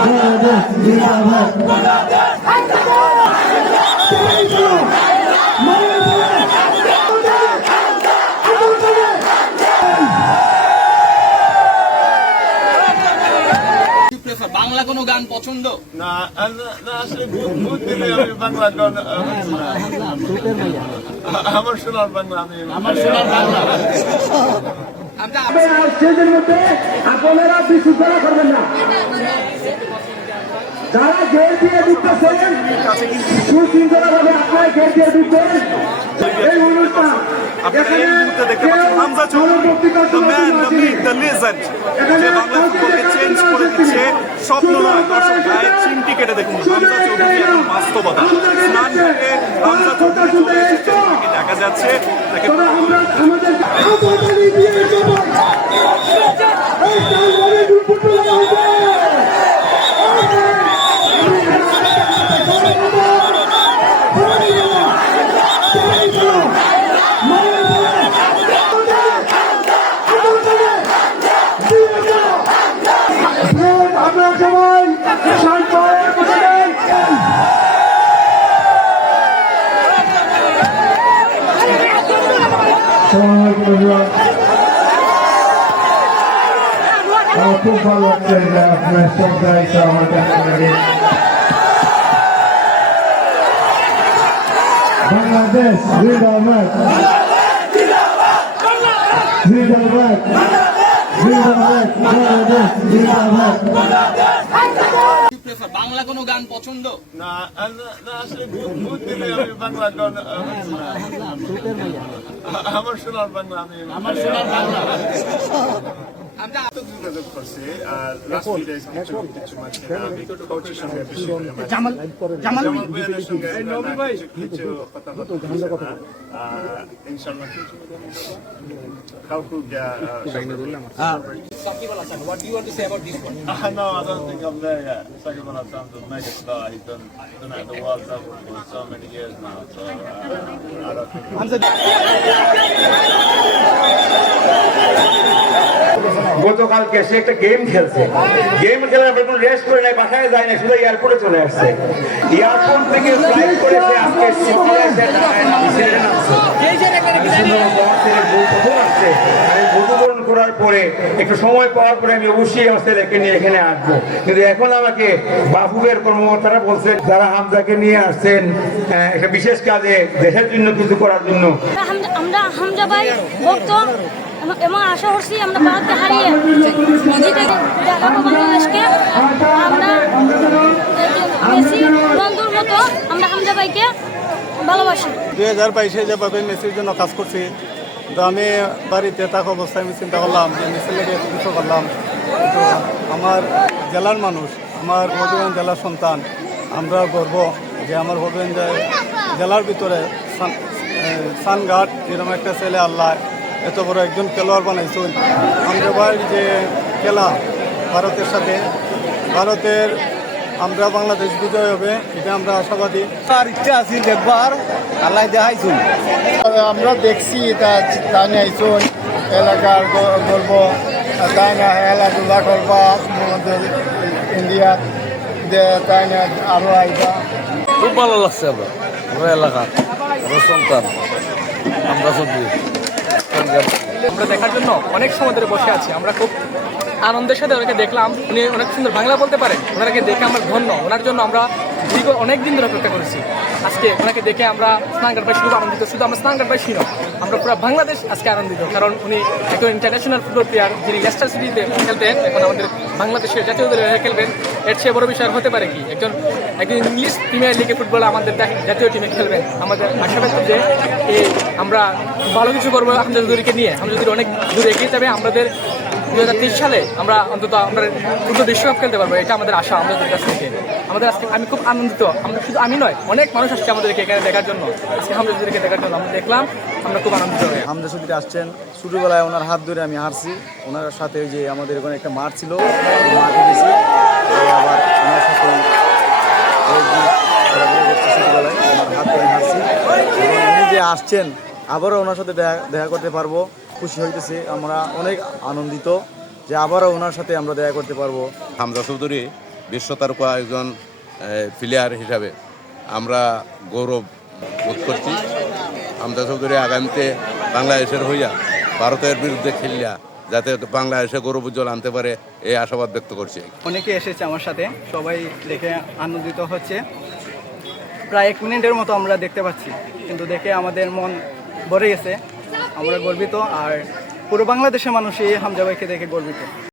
বাংলাদেশ জিন্দাবাদ বাংলা কোনো গান পছন্দ না আসলে ভূত ভূত দিলে আমি বাংলা গান। আমার সোনার বাংলা আমি আমার সোনার বাংলা স্টেজের মধ্যে আপনারা বিশৃঙ্খলা করবেন না। যারা গেট দিয়ে ঢুকতেছেন সুশৃঙ্খলা ভাবে আপনারা গেট দিয়ে ঢুকবেন এই অনুষ্ঠান স্বপ্ন নয় দর্শক গায়ে চিমটি কেটে দেখুন হামজা চৌধুরী বাস্তবতা। স্নান থেকে হামজা চৌধুরী যাচ্ছে আমাদের আবদানি দিয়ে যাব এই তালবারে দুপুর হবে আপনারা সবাই শান্ত হয়ে বসে যান। আমার খুব ভালো লাগছে আপনার সব দায়িত্ব আমার কাছে বাংলাদেশ জিন্দাবাদ জিন্দাবাদ জিন্দাবাদ বাংলাদেশ জিন্দাবাদ বাংলা কোনো গান পছন্দ না আসলে ভূত ভূত দিলে আমি বাংলা গান। আমার সোনার বাংলা আমি আমার সোনার বাংলা আমরা যোগাযোগ করছে আর লাস্ট মিনিটে কিছু কিছু মাঝে কোচের সঙ্গে জামাল জামাল ভাইয়ের সঙ্গে কিছু কিছু কথা কথা ইনশাআল্লাহ কিছু কাউকে যা what do you want to say about this one No, I don't think I'm there yet. Second one I've done the mega star. He's done done at the World Cup for so many years now. So uh, I don't think. গতকালকে সে একটা game খেলছে। Game খেলার পর rest করে নাই, বাসায় যায় না শুধু এয়ারপোর্টে চলে আসছে। এয়ারপোর্ট থেকে ফ্লাইট করেছে আজকে করার পরে, একটু সময় পাওয়ার পরে আমি অবশ্যই ছেলেকে নিয়ে এখানে আসব। কিন্তু এখন আমাকে বাফুবের কর্মকর্তারা বলছে যারা হামজাকে নিয়ে আসছেন একটা বিশেষ কাজে, দেশের জন্য, কিছু করার জন্য। আমরা হামজা ভাই, ভক্ত। এবং- আশা করছি আমরা ভারতকে হারিয়ে জিতে দেখাবো বাংলাদেশকে। আমরা মেসি রোনালদোর মতো আমরা হামজা ভাইকে ভালোবাসি। দুই হাজার বাইশে যেভাবে মেসির জন্য কাজ করছি, তো আমি বাড়িতে থাকা অবস্থায় আমি চিন্তা করলাম যে মেসির লেগে এত কিছু করলাম। আমার জেলার মানুষ, আমার হবিগঞ্জ জেলার সন্তান, আমরা গর্ব যে আমার হবিগঞ্জ জেলার ভিতরে সানঘাট এরকম একটা ছেলে আল্লাহ এত বড় একজন খেলোয়াড় বানাইছেন। আমরা যে খেলা ভারতের সাথে ভারতের আমরা বাংলাদেশ বিজয় হবে এটা আমরা আশাবাদী। আর ইচ্ছা আছি দেখবার আল্লাহ দেখাইছুন। আমরা দেখছি এটা তাই আইসুন এলাকার গর্ব তাই না খেলাধুলা করবা আমাদের ইন্ডিয়া যে তাই না আরও আইবা। খুব ভালো লাগছে আমরা আমরা এলাকার আমরা সন্তান আমরা সবজি আমরা দেখার জন্য অনেক সময় ধরে বসে আছি। আমরা খুব আনন্দের সাথে ওনাকে দেখলাম। উনি অনেক সুন্দর বাংলা বলতে পারেন। ওনাকে দেখে আমরা ধন্য। ওনার জন্য আমরা দীর্ঘ অনেক দিন ধরে অপেক্ষা করেছি। আজকে ওনাকে দেখে আমরা স্নানঘাট পাই খুব আনন্দিত। শুধু আমরা স্নানঘাট পাই ছিল আমরা পুরো বাংলাদেশ আজকে আনন্দিত। কারণ উনি একজন ইন্টারন্যাশনাল ফুটবল প্লেয়ার যিনি লেস্টার সিটিতে খেলতেন। এখন আমাদের বাংলাদেশের জাতীয় হয়ে খেলবেন। এর চেয়ে বড় বিষয় হতে পারে কি? একজন একজন ইংলিশ প্রিমিয়ার লিগে ফুটবল আমাদের জাতীয় টিমে খেলবেন আমাদের আশাবাদ যে এই আমরা ভালো কিছু করব হামজা চৌধুরীকে নিয়ে। হামজা অনেক দূরে এগিয়ে যাবে। আমাদের দু হাজার তেইশ সালে আমরা অন্তত আমরা ফুটবল বিশ্বকাপ খেলতে পারব। এটা আমাদের আশা আমাদের কাছ থেকে। আমাদের আজকে, আমি খুব আনন্দিত। আমরা শুধু আমি নয়, অনেক মানুষ আসছে আমাদেরকে এখানে দেখার জন্য। আজকে হামজা দেখার জন্য আমরা দেখলাম। আমরা খুব আনন্দিত হয়ে। হামজা চৌধুরী আসছেন। ছোটোবেলায় ওনার হাত ধরে আমি হারছি। ওনার সাথে যে আমাদের ওখানে একটা মাঠ ছিল মাঠে গেছি। আবার সাথে উনি যে আসছেন, আবারও ওনার সাথে দেখা দেখা করতে পারব, খুশি হইতেছে। আমরা অনেক আনন্দিত যে আবারও ওনার সাথে আমরা দেখা করতে পারব। হামজা চৌধুরী বিশ্ব তারকা একজন প্লেয়ার হিসাবে আমরা গৌরব বোধ করছি। আমদা চৌধুরী আগামীতে বাংলাদেশের হইয়া ভারতের বিরুদ্ধে খেলিয়া যাতে বাংলাদেশে গৌরব উজ্জ্বল আনতে পারে, এই আশাবাদ ব্যক্ত করছি। অনেকে এসেছে আমার সাথে, সবাই দেখে আনন্দিত হচ্ছে। প্রায় এক মিনিটের মতো আমরা দেখতে পাচ্ছি, কিন্তু দেখে আমাদের মন ভরে গেছে। আমরা গর্বিত, আর পুরো বাংলাদেশের মানুষই এই হামজাবাইকে দেখে গর্বিত।